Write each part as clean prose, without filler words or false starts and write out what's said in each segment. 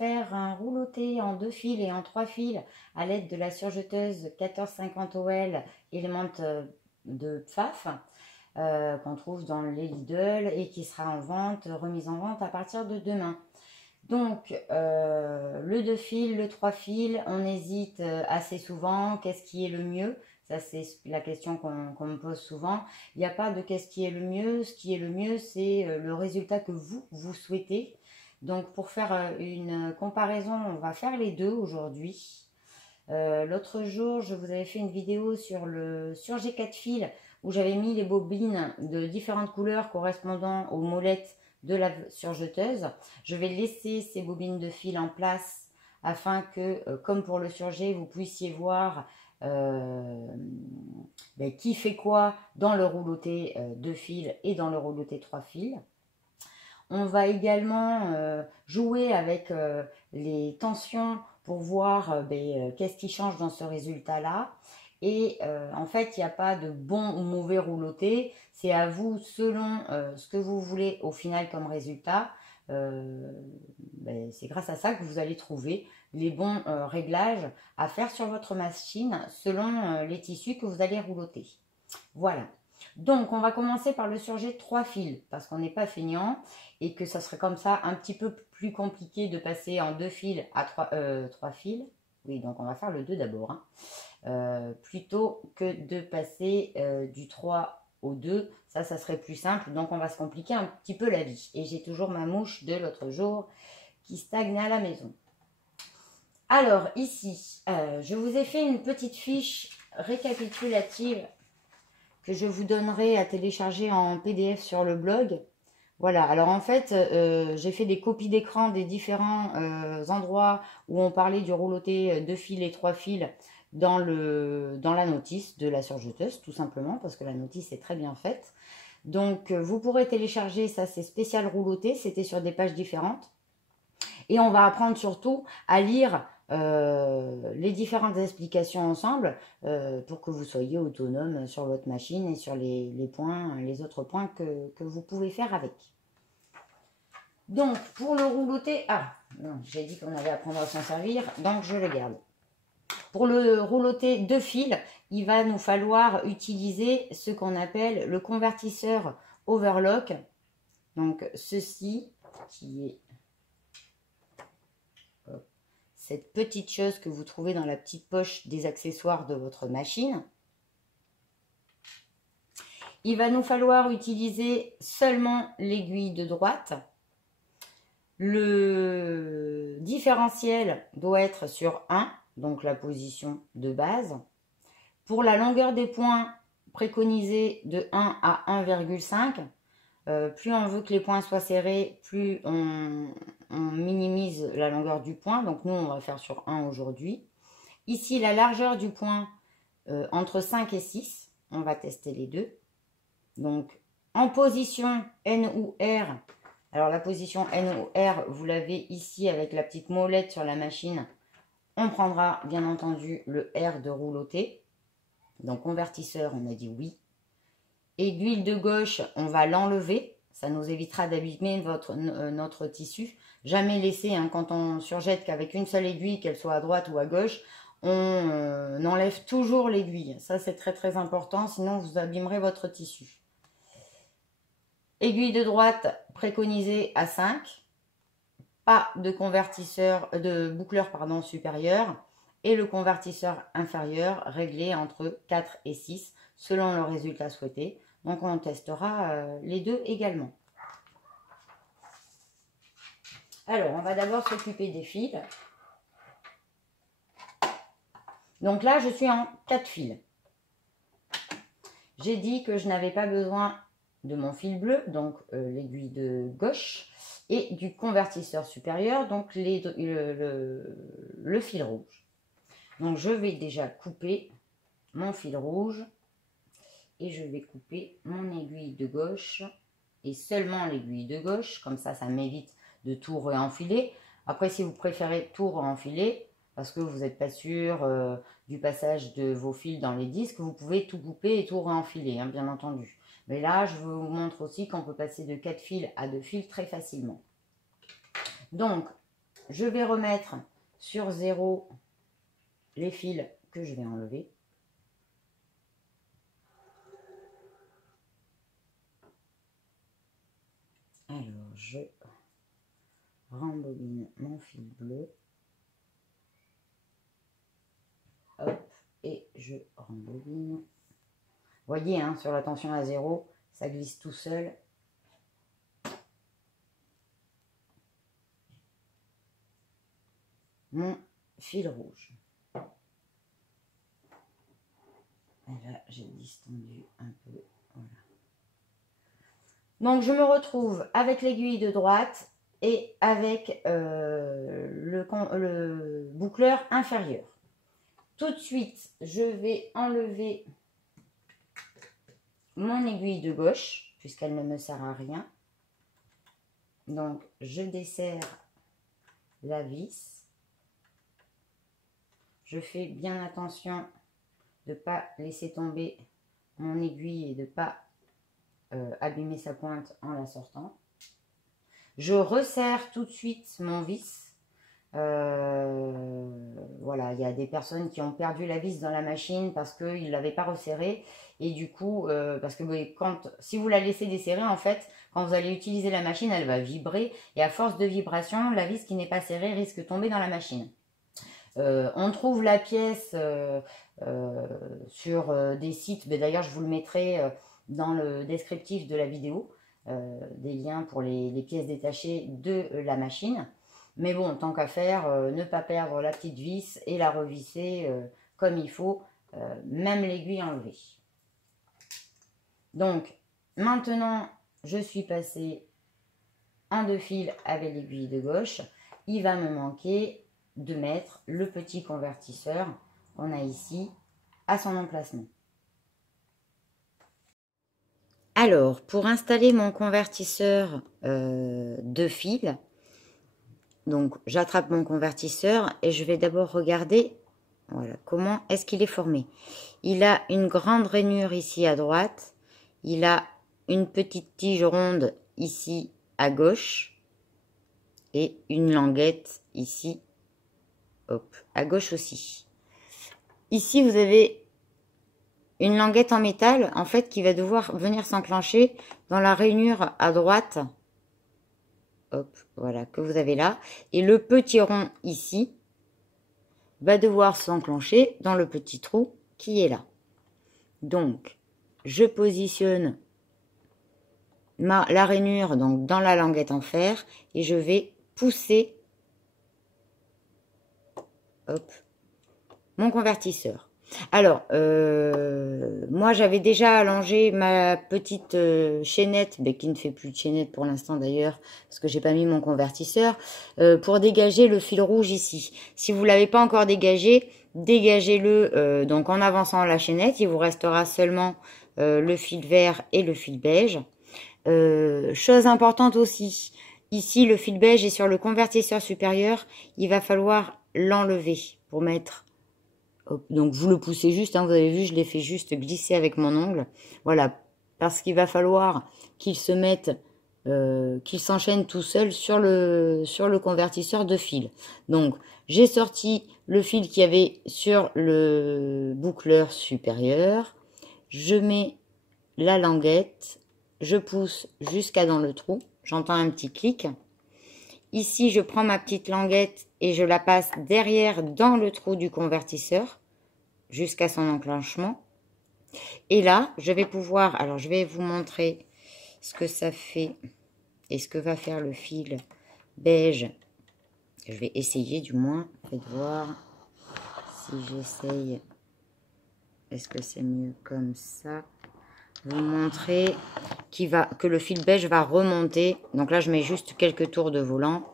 faire un rouloté en 2 fils et en 3 fils à l'aide de la surjeteuse 1450 OL élémente de Pfaff qu'on trouve dans les Lidl et qui sera en vente, remise en vente à partir de demain. Donc, le 2 fils, le 3 fils, on hésite assez souvent. Qu'est-ce qui est le mieux? Ça, c'est la question qu'on me pose souvent. Il n'y a pas de qu'est-ce qui est le mieux. Ce qui est le mieux, c'est le résultat que vous souhaitez. Donc, pour faire une comparaison, on va faire les deux aujourd'hui. L'autre jour, je vous avais fait une vidéo sur le Surjet 4 fils où j'avais mis les bobines de différentes couleurs correspondant aux molettes de la surjeteuse. Je vais laisser ces bobines de fil en place afin que, comme pour le surjet, vous puissiez voir qui fait quoi dans le rouloté 2 fils et dans le rouloté 3 fils. On va également jouer avec les tensions pour voir qu'est-ce qui change dans ce résultat-là. Et en fait, il n'y a pas de bon ou mauvais rouloté. C'est à vous, selon ce que vous voulez au final comme résultat. C'est grâce à ça que vous allez trouver les bons réglages à faire sur votre machine selon les tissus que vous allez rouloter. Voilà. Donc, on va commencer par le surjet 3 fils parce qu'on n'est pas feignant et que ça serait comme ça un petit peu plus compliqué de passer en 2 fils à 3 fils. Oui, donc on va faire le 2 d'abord. Plutôt que de passer du 3 au 2, ça serait plus simple. Donc, on va se compliquer un petit peu la vie. Et j'ai toujours ma mouche de l'autre jour qui stagne à la maison. Alors, ici, je vous ai fait une petite fiche récapitulative que je vous donnerai à télécharger en PDF sur le blog. Voilà, alors en fait, j'ai fait des copies d'écran des différents endroits où on parlait du rouloté 2 fils et 3 fils dans la notice de la surjeteuse, tout simplement, parce que la notice est très bien faite. Donc, vous pourrez télécharger, ça c'est spécial rouloté, c'était sur des pages différentes. Et on va apprendre surtout à lire les différentes explications ensemble pour que vous soyez autonome sur votre machine et sur les autres points que vous pouvez faire avec. Donc, pour le rouloté, j'ai dit qu'on allait apprendre à s'en servir, donc je le garde. Pour le rouloté 2 fils, il va nous falloir utiliser ce qu'on appelle le convertisseur overlock. Donc, ceci qui est cette petite chose que vous trouvez dans la petite poche des accessoires de votre machine. Il va nous falloir utiliser seulement l'aiguille de droite. Le différentiel doit être sur 1, donc la position de base. Pour la longueur des points préconisée de 1 à 1,5, plus on veut que les points soient serrés, plus on minimise la longueur du point. Donc nous, on va faire sur 1 aujourd'hui. Ici, la largeur du point entre 5 et 6. On va tester les deux. Donc, en position N ou R. Alors, la position N ou R, vous l'avez ici avec la petite molette sur la machine. On prendra, bien entendu, le R de rouloté. Donc, convertisseur, on a dit oui. Aiguille de gauche, on va l'enlever. Ça nous évitera d'abîmer notre tissu. Jamais laisser, quand on surjette qu'avec une seule aiguille, qu'elle soit à droite ou à gauche, on enlève toujours l'aiguille. Ça, c'est très très important, sinon vous abîmerez votre tissu. Aiguille de droite préconisée à 5. Pas de boucleur supérieur. Et le convertisseur inférieur réglé entre 4 et 6 selon le résultat souhaité. Donc, on testera les deux également. Alors, on va d'abord s'occuper des fils. Donc là, je suis en 4 fils. J'ai dit que je n'avais pas besoin de mon fil bleu, donc l'aiguille de gauche, et du convertisseur supérieur, donc le fil rouge. Donc, je vais déjà couper mon fil rouge. Et je vais couper mon aiguille de gauche et seulement l'aiguille de gauche. Comme ça, ça m'évite de tout réenfiler. Après, si vous préférez tout réenfiler, parce que vous n'êtes pas sûr du passage de vos fils dans les disques, vous pouvez tout couper et tout réenfiler, bien entendu. Mais là, je vous montre aussi qu'on peut passer de 4 fils à 2 fils très facilement. Donc, je vais remettre sur 0 les fils que je vais enlever. Alors, je rembobine mon fil bleu. Hop, et je rembobine. Vous voyez, hein, sur la tension à 0, ça glisse tout seul. Mon fil rouge. Et là, j'ai distendu un peu. Voilà. Donc, je me retrouve avec l'aiguille de droite et avec le boucleur inférieur. Tout de suite, je vais enlever mon aiguille de gauche, puisqu'elle ne me sert à rien. Donc, je desserre la vis. Je fais bien attention de ne pas laisser tomber mon aiguille et de ne pas abîmer sa pointe en la sortant. Je resserre tout de suite mon vis. Voilà, il y a des personnes qui ont perdu la vis dans la machine parce qu'ils ne l'avaient pas resserrée. Et du coup, parce que si vous la laissez desserrer, en fait, quand vous allez utiliser la machine, elle va vibrer. Et à force de vibration, la vis qui n'est pas serrée risque de tomber dans la machine. On trouve la pièce sur des sites, d'ailleurs je vous le mettrai dans le descriptif de la vidéo, des liens pour les pièces détachées de la machine. Mais bon, tant qu'à faire, ne pas perdre la petite vis et la revisser comme il faut, même l'aiguille enlevée. Donc, maintenant, je suis passée en 2 fils avec l'aiguille de gauche. Il va me manquer de mettre le petit convertisseur qu'on a ici à son emplacement. Alors, pour installer mon convertisseur 2 fils, donc j'attrape mon convertisseur et je vais d'abord regarder voilà, comment est-ce qu'il est formé. Il a une grande rainure ici à droite, il a une petite tige ronde ici à gauche et une languette ici, hop, à gauche aussi. Ici vous avez une languette en métal en fait qui va devoir venir s'enclencher dans la rainure à droite. Hop, voilà, que vous avez là. Et le petit rond ici va devoir s'enclencher dans le petit trou qui est là. Donc, je positionne la rainure donc, dans la languette en fer et je vais pousser hop, mon convertisseur. Alors, moi j'avais déjà allongé ma petite chaînette, mais qui ne fait plus de chaînette pour l'instant d'ailleurs, parce que j'ai pas mis mon convertisseur, pour dégager le fil rouge ici. Si vous l'avez pas encore dégagé, dégagez-le donc en avançant la chaînette, il vous restera seulement le fil vert et le fil beige. Chose importante aussi, ici le fil beige est sur le convertisseur supérieur, il va falloir l'enlever pour mettre. Donc vous le poussez juste, hein, vous avez vu, je l'ai fait juste glisser avec mon ongle. Voilà, parce qu'il va falloir qu'il se mette, qu'il s'enchaîne tout seul sur le convertisseur de fil. Donc j'ai sorti le fil qu'il y avait sur le boucleur supérieur. Je mets la languette, je pousse jusqu'à dans le trou. J'entends un petit clic. Ici, je prends ma petite languette et je la passe derrière dans le trou du convertisseur jusqu'à son enclenchement. Et là, je vais pouvoir, alors je vais vous montrer ce que ça fait et ce que va faire le fil beige. Je vais essayer du moins, faites voir si j'essaye. Est-ce que c'est mieux comme ça? Vous montrer que le fil beige va remonter. Donc là, je mets juste quelques tours de volant.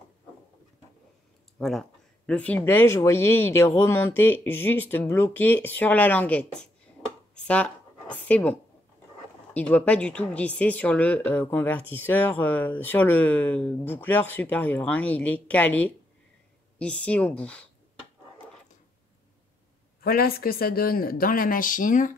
Voilà. Le fil beige, vous voyez, il est remonté juste bloqué sur la languette. Ça, c'est bon. Il ne doit pas du tout glisser sur le convertisseur, sur le boucleur supérieur. Hein. Il est calé ici au bout. Voilà ce que ça donne dans la machine.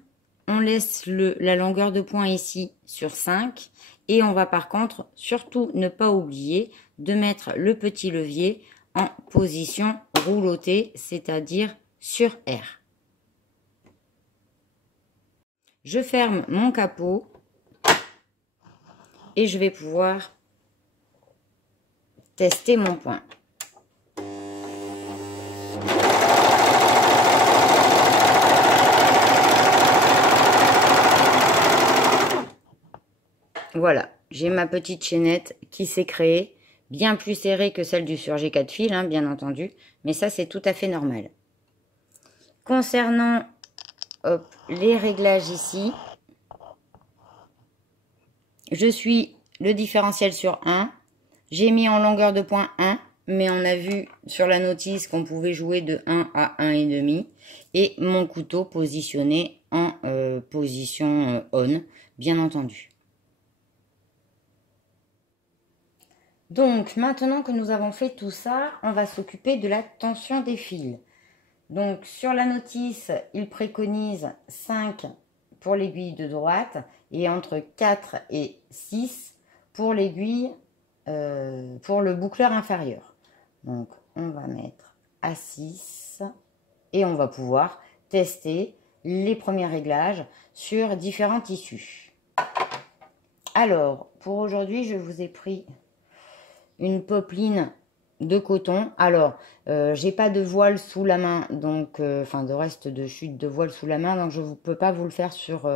On laisse la longueur de point ici sur 5. Et on va par contre surtout ne pas oublier de mettre le petit levier en position roulottée, c'est-à-dire sur R. Je ferme mon capot et je vais pouvoir tester mon point. Voilà, j'ai ma petite chaînette qui s'est créée, bien plus serrée que celle du surjet 4 fils, hein, bien entendu, mais ça c'est tout à fait normal. Concernant les réglages ici, je suis le différentiel sur 1, j'ai mis en longueur de point 1, mais on a vu sur la notice qu'on pouvait jouer de 1 à 1,5, et mon couteau positionné en position on, bien entendu. Donc, maintenant que nous avons fait tout ça, on va s'occuper de la tension des fils. Donc, sur la notice, il préconise 5 pour l'aiguille de droite et entre 4 et 6 pour l'aiguille, pour le boucleur inférieur. Donc, on va mettre à 6 et on va pouvoir tester les premiers réglages sur différents tissus. Alors, pour aujourd'hui, je vous ai pris une popeline de coton. Alors, j'ai pas de voile sous la main, donc enfin de reste de chute de voile sous la main, donc je ne peux pas vous le faire sur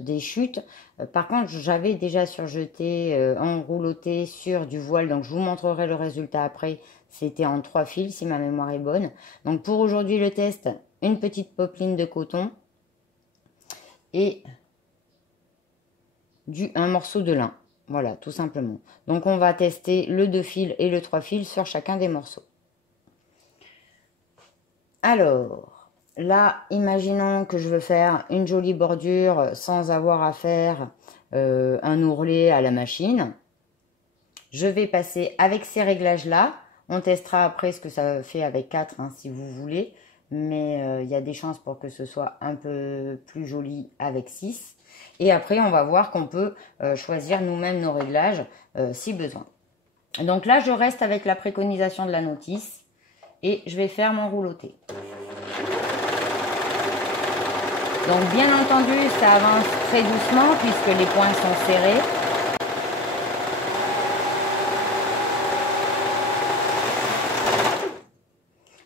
des chutes. Par contre, j'avais déjà surjeté enrouloté sur du voile, donc je vous montrerai le résultat après. C'était en 3 fils si ma mémoire est bonne. Donc pour aujourd'hui le test, une petite popeline de coton et un morceau de lin. Voilà, tout simplement. Donc, on va tester le 2 fils et le 3 fils sur chacun des morceaux. Alors, là, imaginons que je veux faire une jolie bordure sans avoir à faire un ourlet à la machine. Je vais passer avec ces réglages-là. On testera après ce que ça fait avec 4, hein, si vous voulez. Mais il y a des chances pour que ce soit un peu plus joli avec 6. Et après, on va voir qu'on peut choisir nous-mêmes nos réglages si besoin. Donc là, je reste avec la préconisation de la notice et je vais faire mon rouloté. Donc bien entendu, ça avance très doucement puisque les points sont serrés.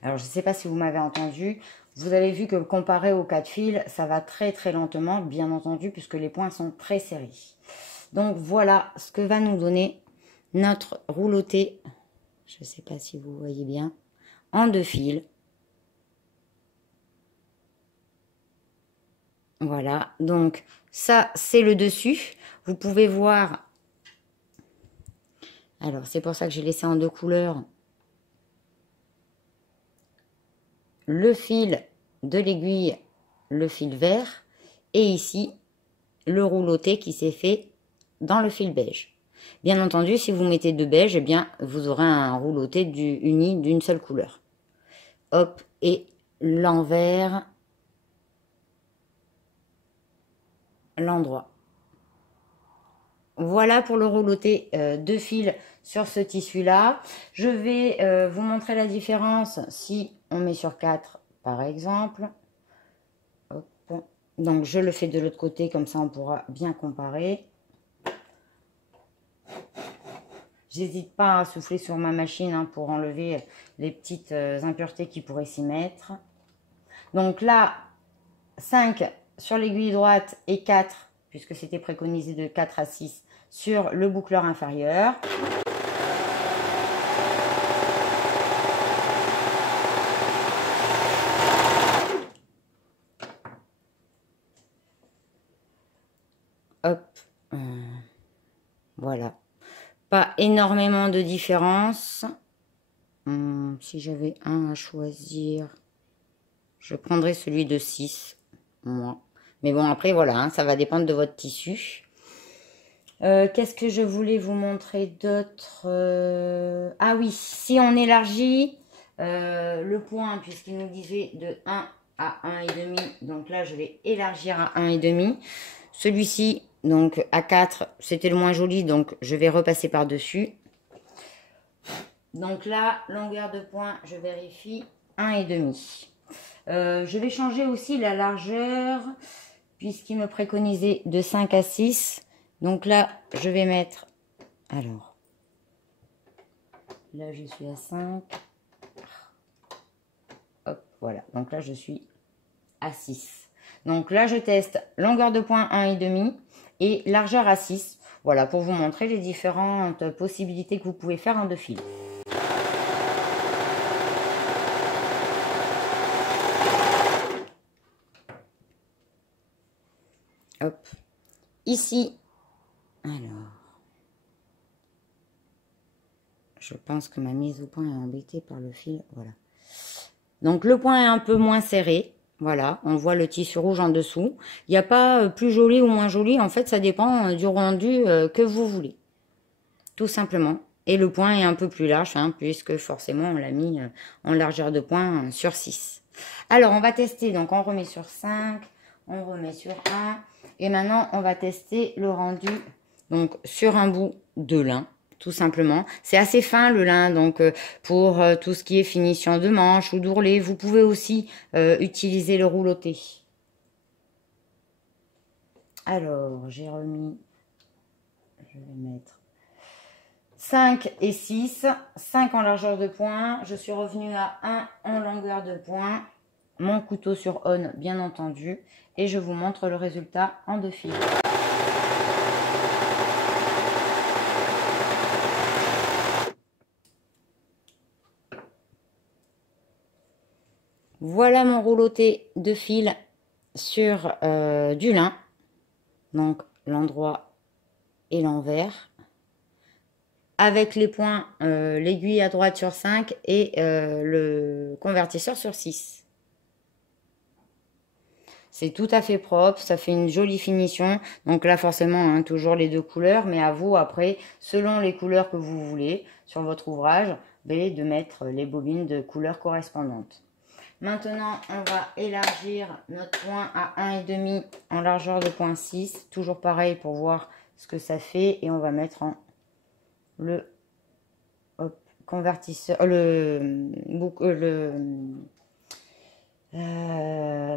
Alors, je ne sais pas si vous m'avez entendu. Vous avez vu que comparé aux 4 fils, ça va très très lentement, bien entendu, puisque les points sont très serrés. Donc, voilà ce que va nous donner notre rouloté. Je ne sais pas si vous voyez bien. En 2 fils. Voilà. Donc, ça, c'est le dessus. Vous pouvez voir. Alors, c'est pour ça que j'ai laissé en 2 couleurs. Le fil de l'aiguille, le fil vert, et ici, le rouloté qui s'est fait dans le fil beige. Bien entendu, si vous mettez de beige, eh bien, vous aurez un rouloté uni d'une seule couleur. Hop, et l'envers, l'endroit. Voilà pour le rouloté 2 fils sur ce tissu-là. Je vais vous montrer la différence si on met sur 4, par exemple. Hop. Donc, je le fais de l'autre côté, comme ça on pourra bien comparer. J'hésite pas à souffler sur ma machine hein, pour enlever les petites impuretés qui pourraient s'y mettre. Donc là, 5 sur l'aiguille droite et 4, puisque c'était préconisé de 4 à 6, sur le boucleur inférieur. Hop, voilà. Pas énormément de différence. Si j'avais un à choisir, je prendrais celui de 6, moi. Mais bon, après, voilà, hein, ça va dépendre de votre tissu. Qu'est-ce que je voulais vous montrer d'autre? Ah oui, si on élargit le point, puisqu'il nous disait de 1 à 1,5, donc là, je vais élargir à 1,5. Celui-ci, donc à 4, c'était le moins joli, donc je vais repasser par-dessus. Donc là, longueur de point, je vérifie, 1,5. Je vais changer aussi la largeur, puisqu'il me préconisait de 5 à 6. Donc là, je vais mettre, alors, là je suis à 5. Hop, voilà. Donc là, je suis à 6. Donc là, je teste longueur de point 1,5 et largeur à 6. Voilà, pour vous montrer les différentes possibilités que vous pouvez faire en 2 fils. Hop. Ici, alors, je pense que ma mise au point est embêtée par le fil. Voilà. Donc le point est un peu moins serré. Voilà, on voit le tissu rouge en dessous. Il n'y a pas plus joli ou moins joli. En fait, ça dépend du rendu que vous voulez. Tout simplement. Et le point est un peu plus large, hein, puisque forcément, on l'a mis en largeur de point sur 6. Alors, on va tester. Donc, on remet sur 5. On remet sur 1. Et maintenant, on va tester le rendu donc sur un bout de lin. Tout simplement. C'est assez fin le lin, donc pour tout ce qui est finition de manche ou d'ourlet, vous pouvez aussi utiliser le rouloté. Alors, j'ai remis, je vais mettre 5 et 6, 5 en largeur de point, je suis revenue à 1 en longueur de point, mon couteau sur on bien entendu, et je vous montre le résultat en 2 fils. Voilà mon rouloté de fil sur du lin, donc l'endroit et l'envers, avec les points, l'aiguille à droite sur 5 et le convertisseur sur 6. C'est tout à fait propre, ça fait une jolie finition. Donc là forcément, hein, toujours les 2 couleurs, mais à vous après, selon les couleurs que vous voulez sur votre ouvrage, de mettre les bobines de couleurs correspondantes. Maintenant, on va élargir notre point à 1,5 en largeur de point 6. Toujours pareil pour voir ce que ça fait. Et on va mettre en le convertisseur,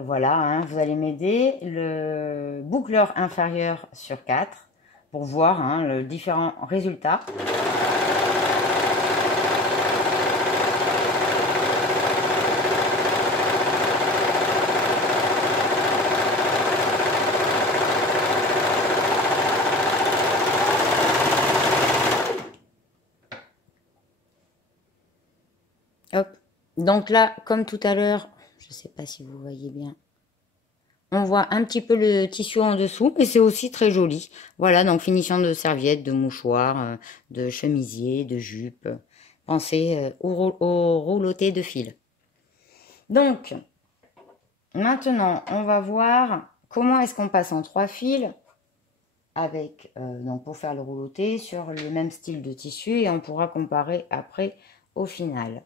voilà, hein, vous allez m'aider. Le boucleur inférieur sur 4 pour voir hein, le différent résultat. Hop. Donc là, comme tout à l'heure, je ne sais pas si vous voyez bien, on voit un petit peu le tissu en dessous, mais c'est aussi très joli. Voilà, donc finition de serviette, de mouchoir, de chemisier, de jupe. Pensez au rouloté de fil. Donc, maintenant, on va voir comment est-ce qu'on passe en 3 fils avec, donc pour faire le rouloté sur le même style de tissu et on pourra comparer après au final.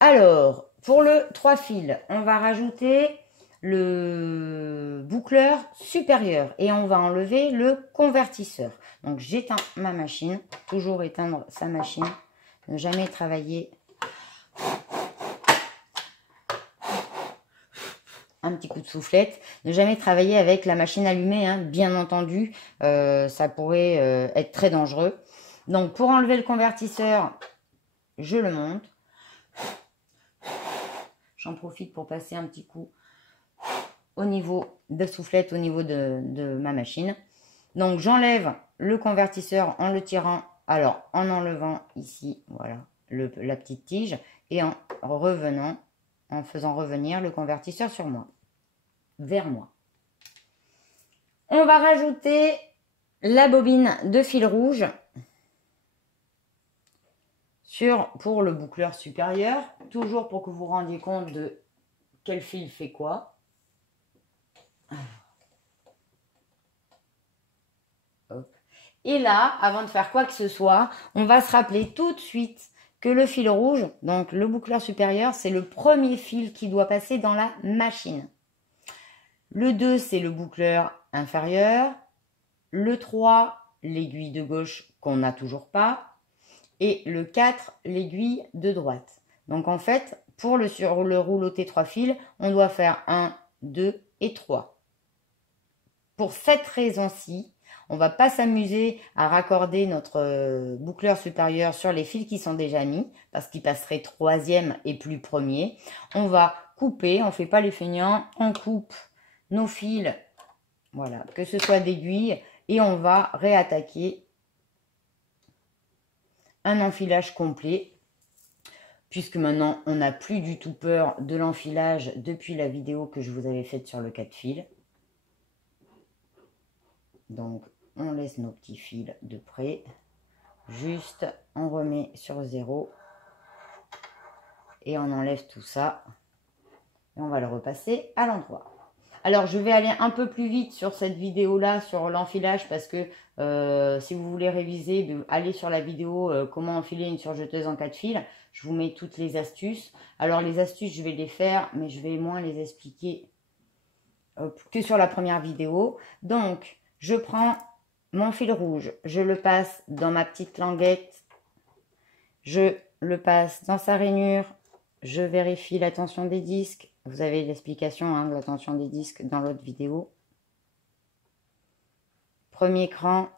Alors, pour le 3 fils, on va rajouter le boucleur supérieur et on va enlever le convertisseur. Donc, j'éteins ma machine, toujours éteindre sa machine, ne jamais travailler. Un petit coup de soufflette, ne jamais travailler avec la machine allumée, hein, bien entendu, ça pourrait être très dangereux. Donc, pour enlever le convertisseur, je le monte. J'en profite pour passer un petit coup au niveau de soufflette, au niveau de ma machine. Donc, j'enlève le convertisseur en le tirant, alors en enlevant ici, voilà, la petite tige, et en revenant, en faisant revenir le convertisseur sur moi, vers moi. On va rajouter la bobine de fil rouge pour le boucleur supérieur, toujours pour que vous vous rendiez compte de quel fil fait quoi. Hop. Et là, avant de faire quoi que ce soit, on va se rappeler tout de suite que le fil rouge, donc le boucleur supérieur, c'est le premier fil qui doit passer dans la machine. Le 2, c'est le boucleur inférieur. Le 3, l'aiguille de gauche qu'on n'a toujours pas. et le 4, l'aiguille de droite. Donc en fait, pour le rouleauté 3 fils, on doit faire 1, 2 et 3. Pour cette raison-ci, on ne va pas s'amuser à raccorder notre boucleur supérieur sur les fils qui sont déjà mis, parce qu'ils passeraient troisième et plus premier. On va couper, on ne fait pas les feignants, on coupe nos fils, voilà, que ce soit d'aiguille, et on va réattaquer un enfilage complet, puisque maintenant on n'a plus du tout peur de l'enfilage depuis la vidéo que je vous avais faite sur le 4 fils. Donc on laisse nos petits fils de près, juste on remet sur 0 et on enlève tout ça et on va le repasser à l'endroit. Alors je vais aller un peu plus vite sur cette vidéo là sur l'enfilage, parce que si vous voulez réviser, allez sur la vidéo comment enfiler une surjeteuse en 4 fils. Je vous mets toutes les astuces. Alors les astuces je vais les faire, mais je vais moins les expliquer que sur la première vidéo. Donc je prends mon fil rouge, je le passe dans ma petite languette, je le passe dans sa rainure, je vérifie la tension des disques. Vous avez l'explication de la tension des disques dans l'autre vidéo. Premier cran,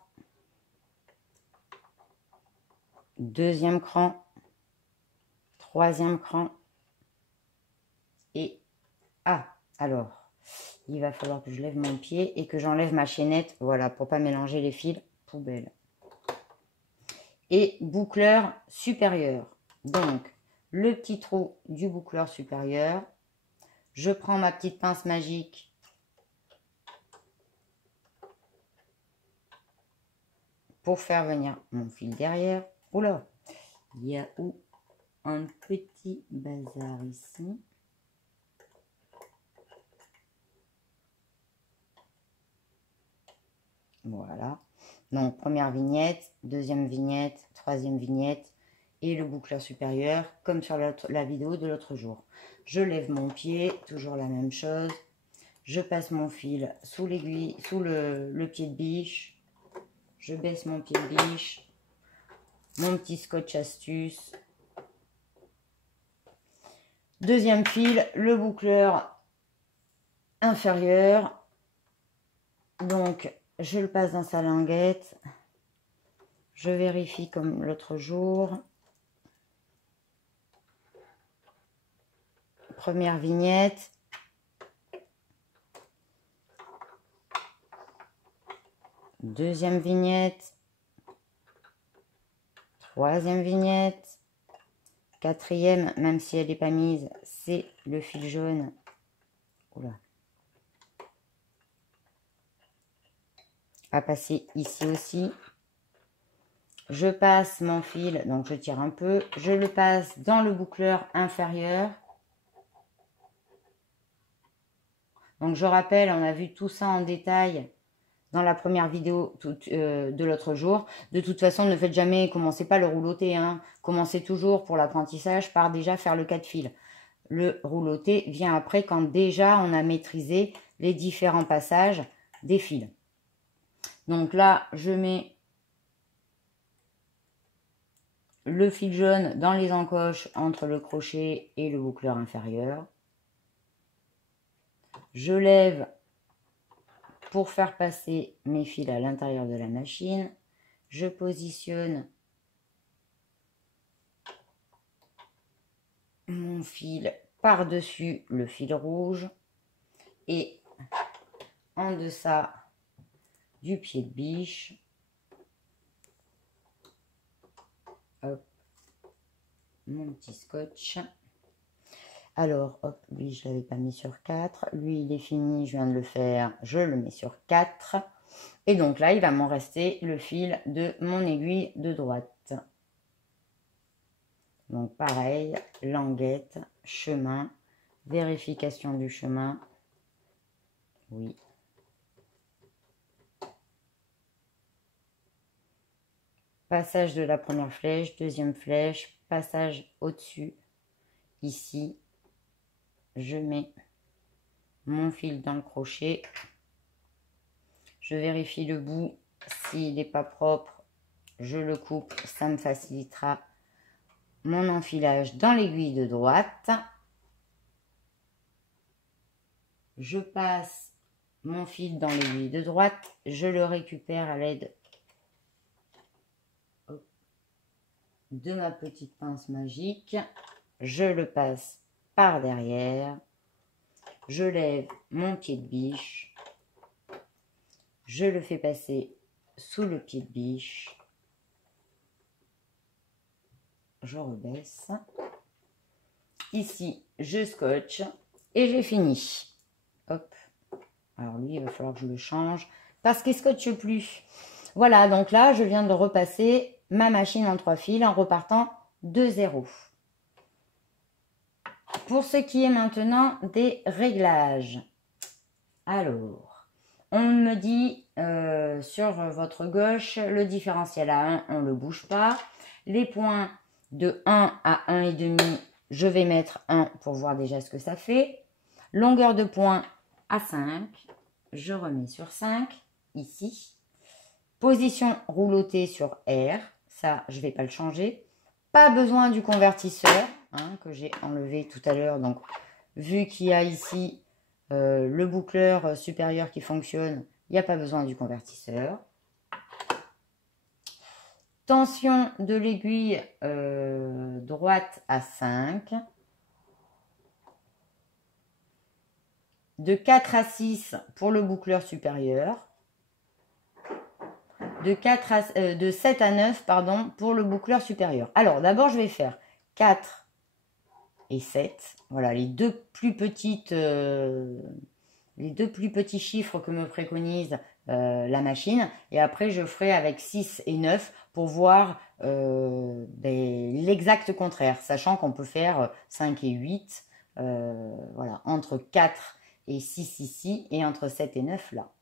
deuxième cran, troisième cran et alors il va falloir que je lève mon pied et que j'enlève ma chaînette, voilà, pour pas mélanger les fils, poubelle. Et boucleur supérieur. Donc, le petit trou du boucleur supérieur. Je prends ma petite pince magique pour faire venir mon fil derrière. Oula, il y a un petit bazar ici. Voilà. Donc, première vignette, deuxième vignette, troisième vignette et le boucleur supérieur, comme sur la vidéo de l'autre jour. Je lève mon pied, toujours la même chose. Je passe mon fil sous l'aiguille, sous le pied de biche. Je baisse mon pied de biche. Mon petit scotch astuce. Deuxième fil, le boucleur inférieur. Donc, je le passe dans sa languette. Je vérifie comme l'autre jour. Première vignette. Deuxième vignette. Troisième vignette. Quatrième, même si elle n'est pas mise, c'est le fil jaune. Oula. À passer ici aussi. Je passe mon fil, donc je tire un peu, je le passe dans le boucleur inférieur. Donc je rappelle, on a vu tout ça en détail dans la première vidéo de l'autre jour. De toute façon, ne faites jamais, commencez pas le rouloté, hein. Commencez toujours pour l'apprentissage par déjà faire le 4 fils. Le rouloté vient après quand déjà on a maîtrisé les différents passages des fils. Donc là, je mets le fil jaune dans les encoches entre le crochet et le boucleur inférieur. Je lève pour faire passer mes fils à l'intérieur de la machine. Je positionne mon fil par-dessus le fil rouge et en deçà du pied de biche. Hop, mon petit scotch. Alors, hop, lui, je ne l'avais pas mis sur 4. Lui, il est fini, je viens de le faire. Je le mets sur 4. Et donc là, il va m'en rester le fil de mon aiguille de droite. Donc, pareil, languette, chemin, vérification du chemin. Oui. Passage de la première flèche, deuxième flèche, passage au-dessus. Ici, je mets mon fil dans le crochet. Je vérifie le bout. S'il n'est pas propre, je le coupe, ça me facilitera mon enfilage dans l'aiguille de droite. Je passe mon fil dans l'aiguille de droite, je le récupère à l'aide de ma petite pince magique, je le passe par derrière, je lève mon pied de biche, je le fais passer sous le pied de biche, je rebaisse, ici je scotche et j'ai fini. Hop, alors lui il va falloir que je le change parce qu'il ne scotche plus. Voilà, donc là je viens de repasser ma machine en 3 fils en repartant de 0. Pour ce qui est maintenant des réglages, alors on me dit sur votre gauche le différentiel à 1 on ne le bouge pas, les points de 1 à 1,5 je vais mettre 1 pour voir déjà ce que ça fait, longueur de point à 5, je remets sur 5 ici, position roulottée sur R, ça je ne vais pas le changer, pas besoin du convertisseur hein, que j'ai enlevé tout à l'heure, donc vu qu'il y a ici le boucleur supérieur qui fonctionne, il n'y a pas besoin du convertisseur. Tension de l'aiguille droite à 5. De 4 à 6 pour le boucleur supérieur. De 7 à 9 pardon, pour le boucleur supérieur. Alors d'abord je vais faire 4 et 7. Voilà les deux plus petits chiffres que me préconise la machine. Et après je ferai avec 6 et 9 pour voir l'exact contraire. Sachant qu'on peut faire 5 et 8. Voilà, entre 4 et 6 ici et entre 7 et 9 là.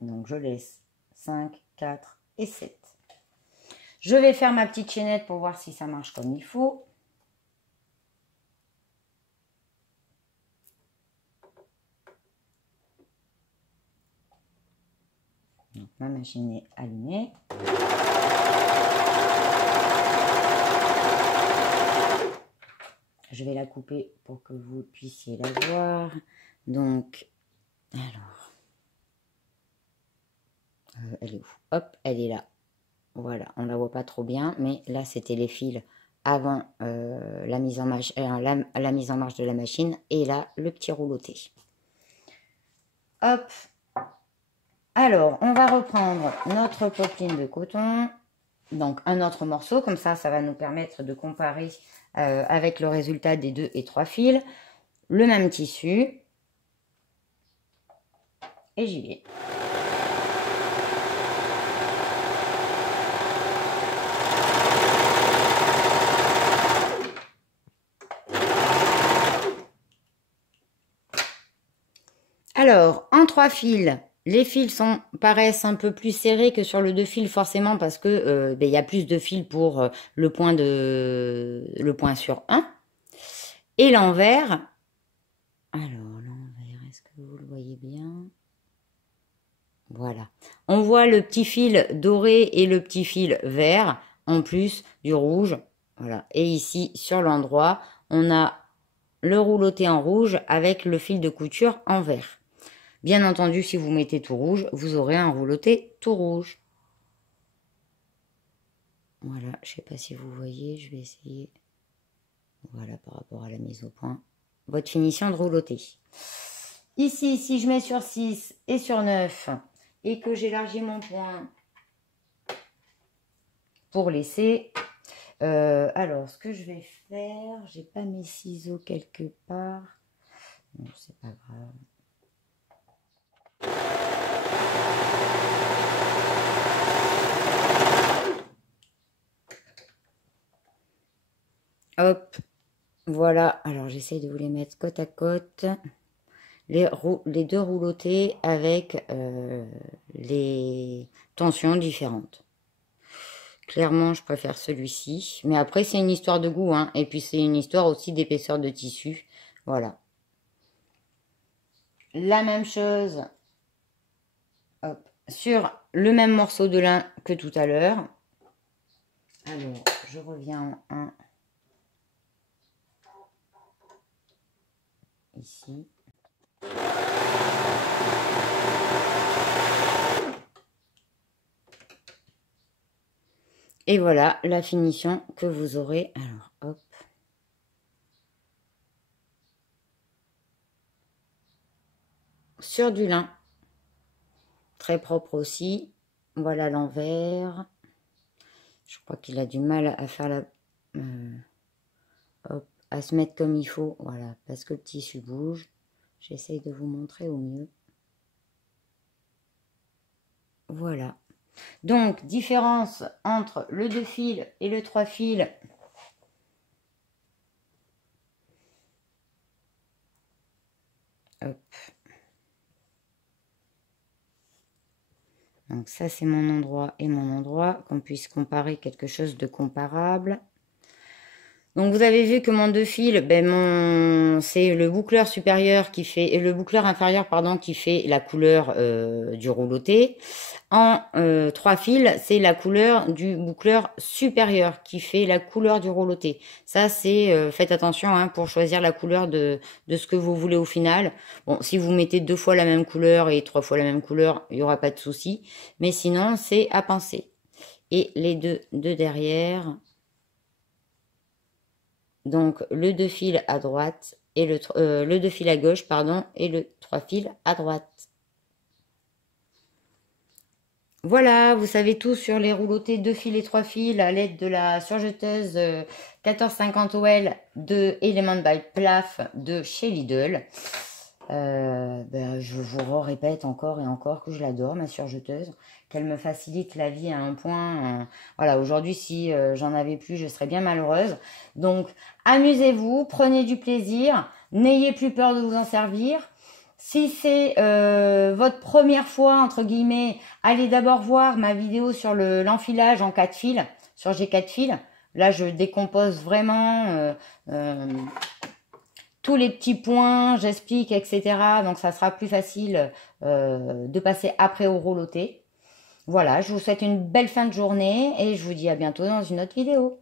Donc je laisse 5, 4 et 7. Je vais faire ma petite chaînette pour voir si ça marche comme il faut. Donc ma machine est allumée. Je vais la couper pour que vous puissiez la voir. Donc, alors, elle est où? Hop, elle est là. Voilà, on ne la voit pas trop bien, mais là, c'était les fils avant la mise en marche de la machine. Et là, le petit rouloté. Hop. Alors, on va reprendre notre popeline de coton. Donc, un autre morceau. Comme ça, ça va nous permettre de comparer avec le résultat des 2 et 3 fils. Le même tissu. Et j'y vais. Alors, en 3 fils, les fils paraissent un peu plus serrés que sur le 2 fils, forcément, parce que y a plus de fils pour le point sur 1. Et l'envers, alors l'envers, est-ce que vous le voyez bien? Voilà. On voit le petit fil doré et le petit fil vert, en plus du rouge. Voilà. Et ici, sur l'endroit, on a le rouloté en rouge avec le fil de couture en vert. Bien entendu, si vous mettez tout rouge, vous aurez un rouloté tout rouge. Voilà, je ne sais pas si vous voyez, je vais essayer. Voilà, par rapport à la mise au point. Votre finition de rouloté. Ici, si je mets sur 6 et sur 9 et que j'élargis mon point pour laisser... alors, ce que je vais faire, j'ai pas mes ciseaux quelque part. Non, c'est pas grave. Hop, voilà. Alors, j'essaie de vous les mettre côte à côte. Les 2 roulotés avec les tensions différentes. Clairement, je préfère celui-ci. Mais après, c'est une histoire de goût. Hein. Et puis, c'est une histoire aussi d'épaisseur de tissu. Voilà. La même chose sur le même morceau de lin que tout à l'heure. Alors, je reviens en 1. Ici. Et voilà la finition que vous aurez. Alors, hop. Sur du lin. Très propre aussi. Voilà l'envers. Je crois qu'il a du mal à faire la... hop, à se mettre comme il faut. Voilà, parce que le tissu bouge. J'essaye de vous montrer au mieux. Voilà. Donc, différence entre le 2 fils et le 3 fils. Hop. Donc ça, c'est mon endroit et mon endroit, qu'on puisse comparer quelque chose de comparable. Donc vous avez vu que mon 2 fils, c'est le boucleur supérieur qui fait, et le boucleur inférieur, pardon, qui fait la couleur du rouloté. En 3 fils, c'est la couleur du boucleur supérieur qui fait la couleur du rouloté. Ça, c'est, faites attention hein, pour choisir la couleur de ce que vous voulez au final. Bon, si vous mettez 2 fois la même couleur et 3 fois la même couleur, il n'y aura pas de souci. Mais sinon, c'est à penser. Et les deux de derrière... Donc, le 2 fils à droite et le 2 fils à gauche, pardon, et le 3 fils à droite. Voilà, vous savez tout sur les roulotés 2 fils et 3 fils à l'aide de la surjeteuse 1450 OL de Element by Plaf de chez Lidl. Je vous répète encore et encore que je l'adore, ma surjeteuse, qu'elle me facilite la vie à un point. Voilà, aujourd'hui, si j'en avais plus, je serais bien malheureuse. Donc, amusez-vous, prenez du plaisir, n'ayez plus peur de vous en servir. Si c'est votre première fois, entre guillemets, allez d'abord voir ma vidéo sur l'enfilage en 4 fils, sur G4 fils. Là, je décompose vraiment... tous les petits points, j'explique, etc. Donc, ça sera plus facile de passer après au rouloté. Voilà, je vous souhaite une belle fin de journée et je vous dis à bientôt dans une autre vidéo.